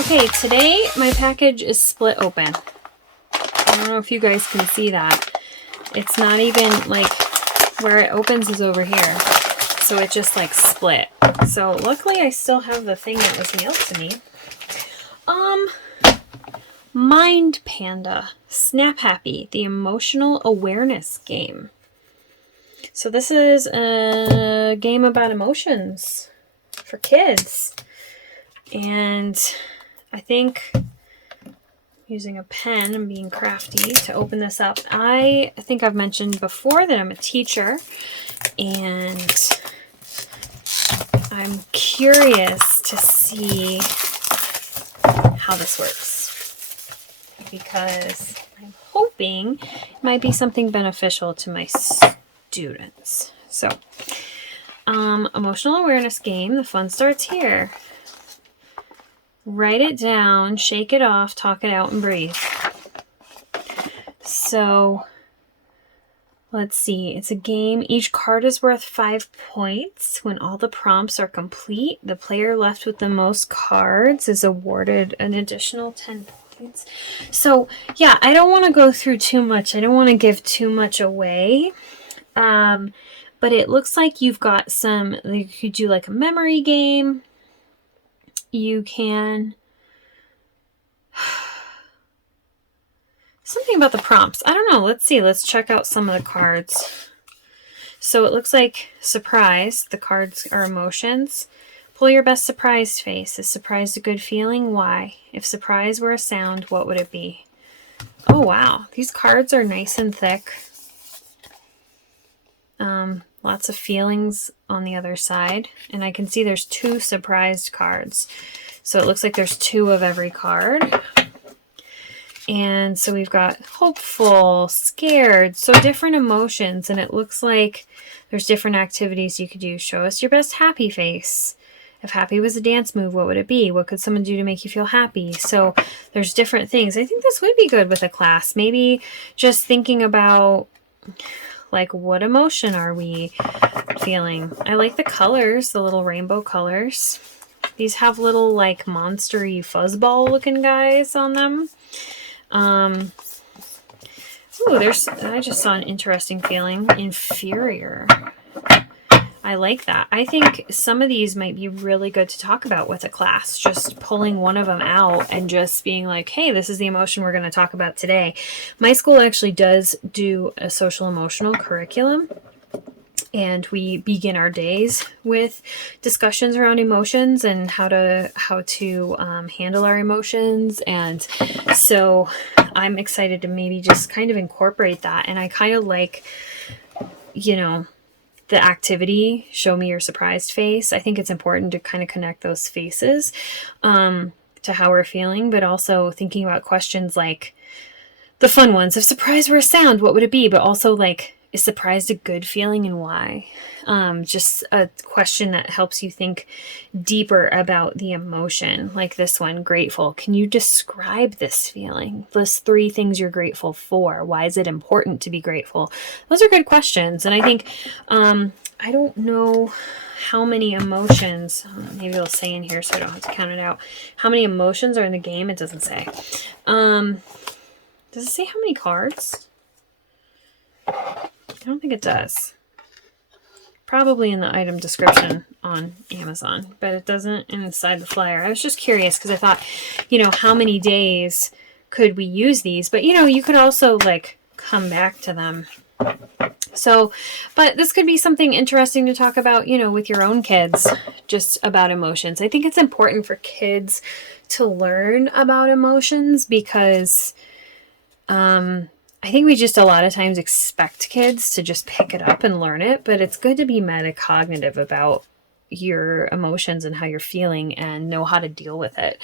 Okay, today my package is split open. I don't know if you guys can see that. It's not even like where it opens is over here. So it just like split. So luckily I still have the thing that was mailed to me. Mind Panda Snap Happy, the emotional awareness game. So this is a game about emotions for kids. And I think using a pen and being crafty to open this up. I think I've mentioned before that I'm a teacher and I'm curious to see how this works because I'm hoping it might be something beneficial to my students. So, emotional awareness game. The fun starts here. Write it down, shake it off, talk it out, and breathe. So, let's see. It's a game. Each card is worth 5 points. When all the prompts are complete, the player left with the most cards is awarded an additional 10 points. So, yeah, I don't want to go through too much. I don't want to give too much away. But it looks like you've got some, you could do like a memory game. You can... Something about the prompts. I don't know. Let's see. Let's check out some of the cards. So it looks like surprise. The cards are emotions. Pull your best surprised face. Is surprise a good feeling? Why? If surprise were a sound, what would it be? Oh, wow. These cards are nice and thick. Lots of feelings on the other side. And I can see there's 2 surprised cards. So it looks like there's 2 of every card. And so we've got hopeful, scared, so different emotions. And it looks like there's different activities you could do. Show us your best happy face. If happy was a dance move, what would it be? What could someone do to make you feel happy? So there's different things. I think this would be good with a class. Maybe just thinking about, like, what emotion are we feeling? I like the colors, the little rainbow colors. These have little, like, monster-y fuzzball looking guys on them. Ooh, I just saw an interesting feeling. Inferior. I like that. I think some of these might be really good to talk about with a class. Just pulling one of them out and just being like, hey, this is the emotion we're going to talk about today. My school actually does do a social emotional curriculum. And we begin our days with discussions around emotions and how to handle our emotions. And so I'm excited to maybe just kind of incorporate that. And I kind of like, the activity, show me your surprised face. I think it's important to kind of connect those faces to how we're feeling, but also thinking about questions like the fun ones. If surprise were a sound, what would it be? But also like, is surprise a good feeling and why? Just a question that helps you think deeper about the emotion. Like this one, grateful. Can you describe this feeling? List 3 things you're grateful for. Why is it important to be grateful? Those are good questions. And I think, I don't know how many emotions, maybe it'll say in here so I don't have to count it out. How many emotions are in the game? It doesn't say. Does it say how many cards? I don't think it does. Probably in the item description on Amazon, but it doesn't inside the flyer. I was just curious because I thought, how many days could we use these? But, you could also like come back to them. So, but this could be something interesting to talk about, with your own kids, just about emotions. I think it's important for kids to learn about emotions because, I think we just a lot of times expect kids to just pick it up and learn it, but it's good to be metacognitive about your emotions and how you're feeling and know how to deal with it.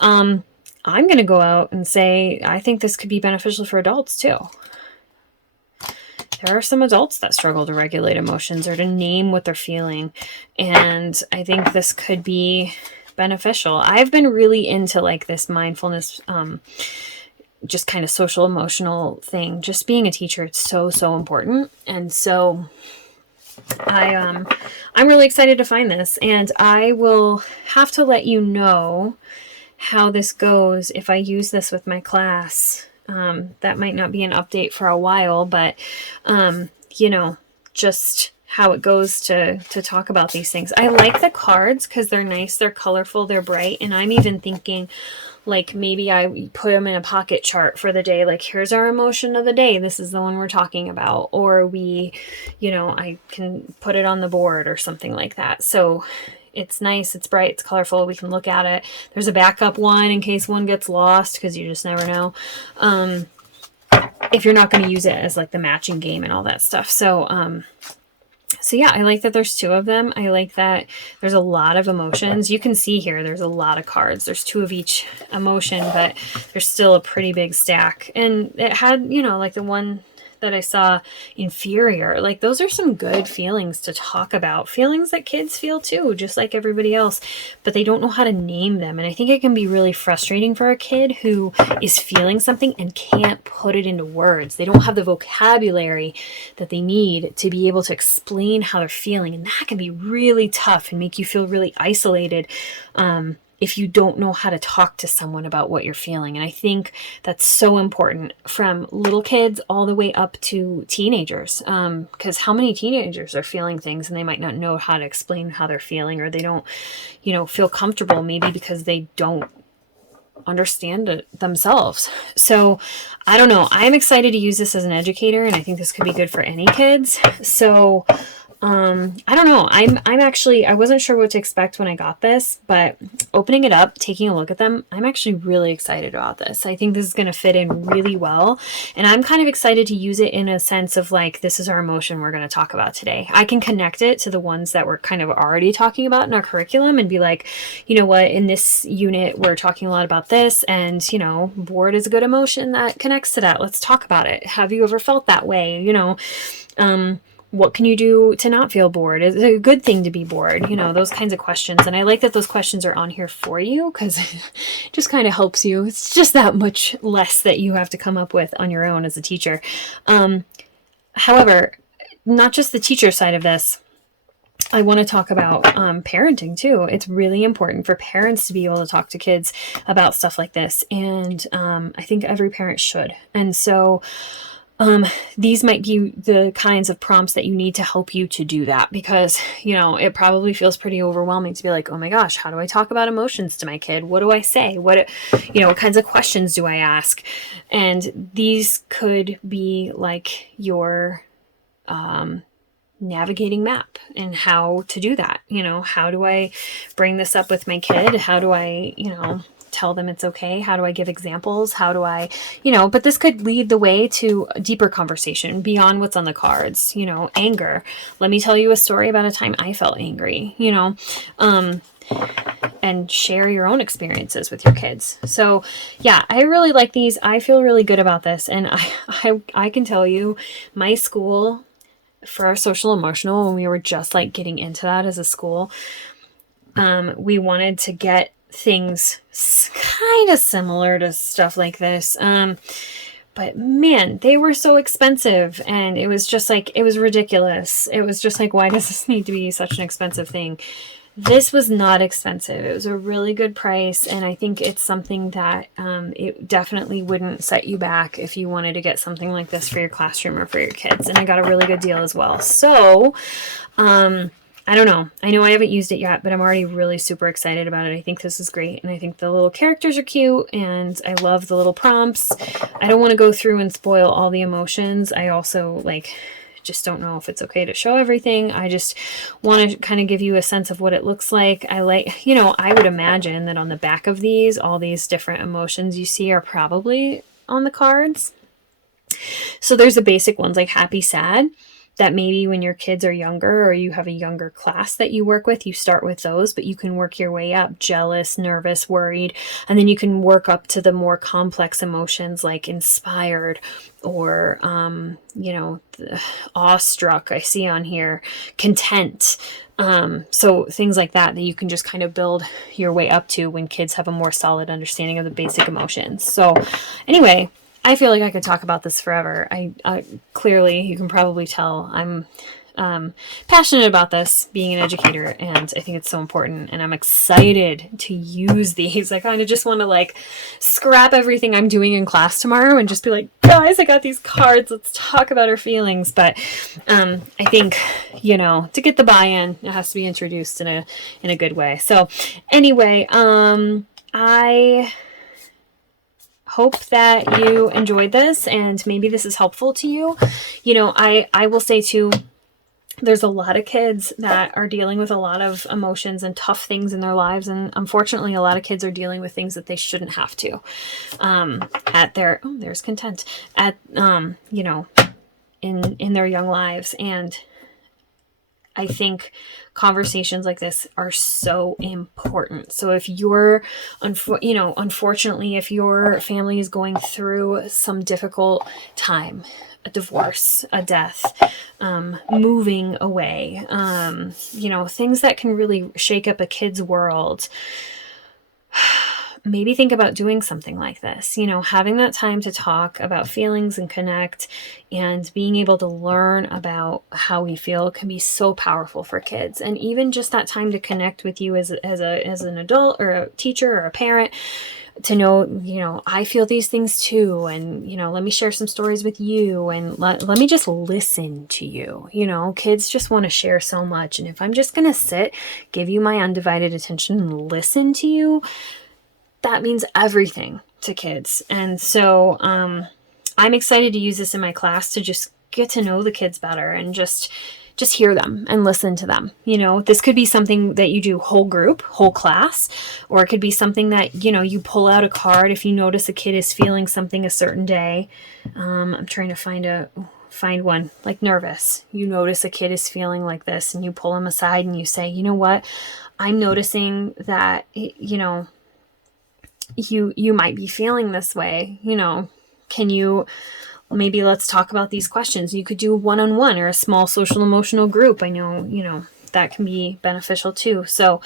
I'm going to go out and say, I think this could be beneficial for adults too. There are some adults that struggle to regulate emotions or to name what they're feeling. And I think this could be beneficial. I've been really into like this mindfulness, just kind of social emotional thing. Just being a teacher, it's so important. And so I'm really excited to find this, and I will have to let you know how this goes if I use this with my class. That might not be an update for a while, but, just how it goes to talk about these things. I like the cards because they're nice, they're colorful, they're bright. And I'm even thinking, like, maybe I put them in a pocket chart for the day. Like, here's our emotion of the day. This is the one we're talking about. Or I can put it on the board or something like that. So it's nice, it's bright, it's colorful. We can look at it. There's a backup one in case one gets lost, because you just never know. If you're not going to use it as like the matching game and all that stuff. So yeah, I like that there's 2 of them. I like that there's a lot of emotions. You can see here, there's a lot of cards. There's 2 of each emotion, but there's still a pretty big stack. And it had, like the one that I saw, inferior. Like, those are some good feelings to talk about. Feelings that kids feel too, just like everybody else, but they don't know how to name them. And I think it can be really frustrating for a kid who is feeling something and can't put it into words. They don't have the vocabulary that they need to be able to explain how they're feeling. And that can be really tough and make you feel really isolated. If you don't know how to talk to someone about what you're feeling. And I think that's so important, from little kids all the way up to teenagers. Because how many teenagers are feeling things and they might not know how to explain how they're feeling, or they don't, feel comfortable, maybe because they don't understand it themselves. So I don't know. I'm excited to use this as an educator, and I think this could be good for any kids. So I don't know. I'm actually, I wasn't sure what to expect when I got this, but opening it up, taking a look at them, I'm actually really excited about this. I think this is going to fit in really well. And I'm kind of excited to use it in a sense of like, this is our emotion we're going to talk about today. I can connect it to the ones that we're kind of already talking about in our curriculum and be like, you know what, in this unit, we're talking a lot about this, and, bored is a good emotion that connects to that. Let's talk about it. Have you ever felt that way? What can you do to not feel bored? Is it a good thing to be bored? Those kinds of questions. And I like that those questions are on here for you, because it just kind of helps you. It's just that much less that you have to come up with on your own as a teacher. However, not just the teacher side of this. I want to talk about parenting too. It's really important for parents to be able to talk to kids about stuff like this. And I think every parent should. And so these might be the kinds of prompts that you need to help you to do that, because, it probably feels pretty overwhelming to be like, oh my gosh, how do I talk about emotions to my kid? What do I say? What kinds of questions do I ask? And these could be like your, navigating map and how to do that. How do I bring this up with my kid? How do I, tell them it's okay? How do I give examples? How do I, but this could lead the way to a deeper conversation beyond what's on the cards. Anger. Let me tell you a story about a time I felt angry, and share your own experiences with your kids. So yeah, I really like these. I feel really good about this. And I can tell you, my school, for our social emotional, when we were just like getting into that as a school, we wanted to get things kind of similar to stuff like this. But man, they were so expensive, and it was just like, it was ridiculous. It was just like, why does this need to be such an expensive thing? This was not expensive. It was a really good price, and I think it's something that it definitely wouldn't set you back if you wanted to get something like this for your classroom or for your kids. And I got a really good deal as well. So, I don't know. I know I haven't used it yet, but I'm already really super excited about it. I think this is great, and I think the little characters are cute, and I love the little prompts. I don't want to go through and spoil all the emotions. I also just don't know if it's okay to show everything. I just want to kind of give you a sense of what it looks like. I would imagine that on the back of these, all these different emotions you see are probably on the cards. So there's the basic ones like happy, sad, that maybe when your kids are younger or you have a younger class that you work with, you start with those, but you can work your way up: jealous, nervous, worried, and then you can work up to the more complex emotions like inspired or, awestruck, I see on here, content. So things like that you can just kind of build your way up to when kids have a more solid understanding of the basic emotions. So anyway, I feel like I could talk about this forever. I clearly, you can probably tell I'm passionate about this, being an educator, and I think it's so important, and I'm excited to use these. I kind of just want to like scrap everything I'm doing in class tomorrow and just be like, guys, I got these cards, let's talk about our feelings. But I think, to get the buy-in, it has to be introduced in a good way. So anyway, I hope that you enjoyed this, and maybe this is helpful to you. I will say too, there's a lot of kids that are dealing with a lot of emotions and tough things in their lives. And unfortunately, a lot of kids are dealing with things that they shouldn't have to, there's content in their young lives. And I think conversations like this are so important. So if you're, unfortunately, if your family is going through some difficult time, a divorce, a death, moving away, things that can really shake up a kid's world, maybe think about doing something like this, having that time to talk about feelings and connect, and being able to learn about how we feel can be so powerful for kids. And even just that time to connect with you as an adult or a teacher or a parent, to know, I feel these things too. And, let me share some stories with you, and let me just listen to you. Kids just want to share so much. And if I'm just going to sit, give you my undivided attention and listen to you, that means everything to kids. And so, I'm excited to use this in my class to just get to know the kids better and just hear them and listen to them. This could be something that you do whole group, whole class, or it could be something that, you pull out a card if you notice a kid is feeling something a certain day. I'm trying to find one, like nervous. You notice a kid is feeling like this, and you pull them aside and you say, you know what, I'm noticing that, you might be feeling this way. Can you, maybe let's talk about these questions. You could do a one-on-one or a small social emotional group. I know, that can be beneficial too. So,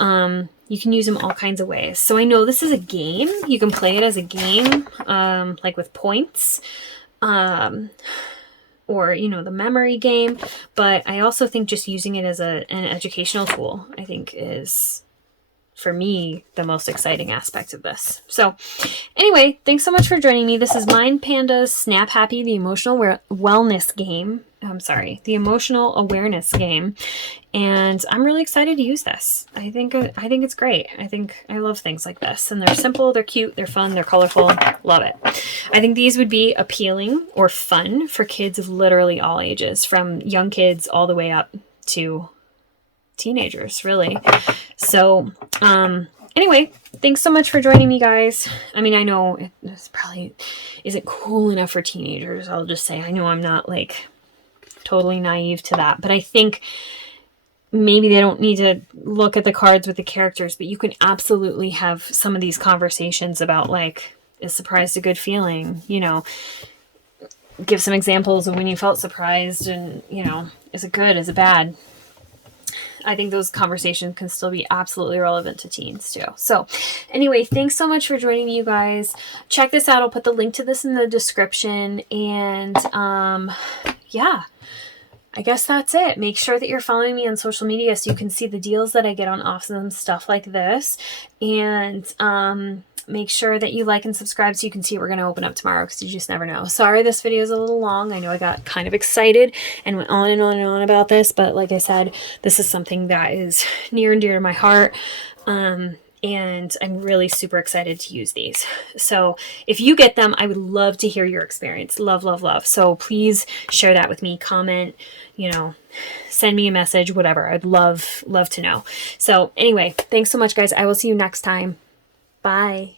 you can use them all kinds of ways. So I know this is a game. You can play it as a game, like with points, or, the memory game. But I also think just using it as an educational tool, I think is, for me, the most exciting aspect of this. So anyway, thanks so much for joining me. This is Mind Panda's Snap Happy, the emotional wellness game. The emotional awareness game. And I'm really excited to use this. I think it's great. I love things like this. And they're simple, they're cute, they're fun, they're colorful. Love it. I think these would be appealing or fun for kids of literally all ages, from young kids all the way up to teenagers, really. So, anyway, thanks so much for joining me, guys. I know it probably isn't cool enough for teenagers. I'll just say, I know I'm not like totally naive to that, but I think maybe they don't need to look at the cards with the characters, but you can absolutely have some of these conversations about, like, is surprise a good feeling? Give some examples of when you felt surprised, and, is it good? Is it bad? I think those conversations can still be absolutely relevant to teens too. So anyway, thanks so much for joining me, you guys. Check this out. I'll put the link to this in the description. And yeah, I guess that's it. Make sure that you're following me on social media so you can see the deals that I get on awesome stuff like this. And make sure that you like and subscribe so you can see what we're going to open up tomorrow, because you just never know. Sorry, this video is a little long. I know I got kind of excited and went on and on and on about this, but like I said, this is something that is near and dear to my heart. And I'm really super excited to use these. So if you get them, I would love to hear your experience. Love, love, love. So please share that with me. Comment, send me a message, whatever. I'd love to know. So anyway, thanks so much, guys. I will see you next time. Bye.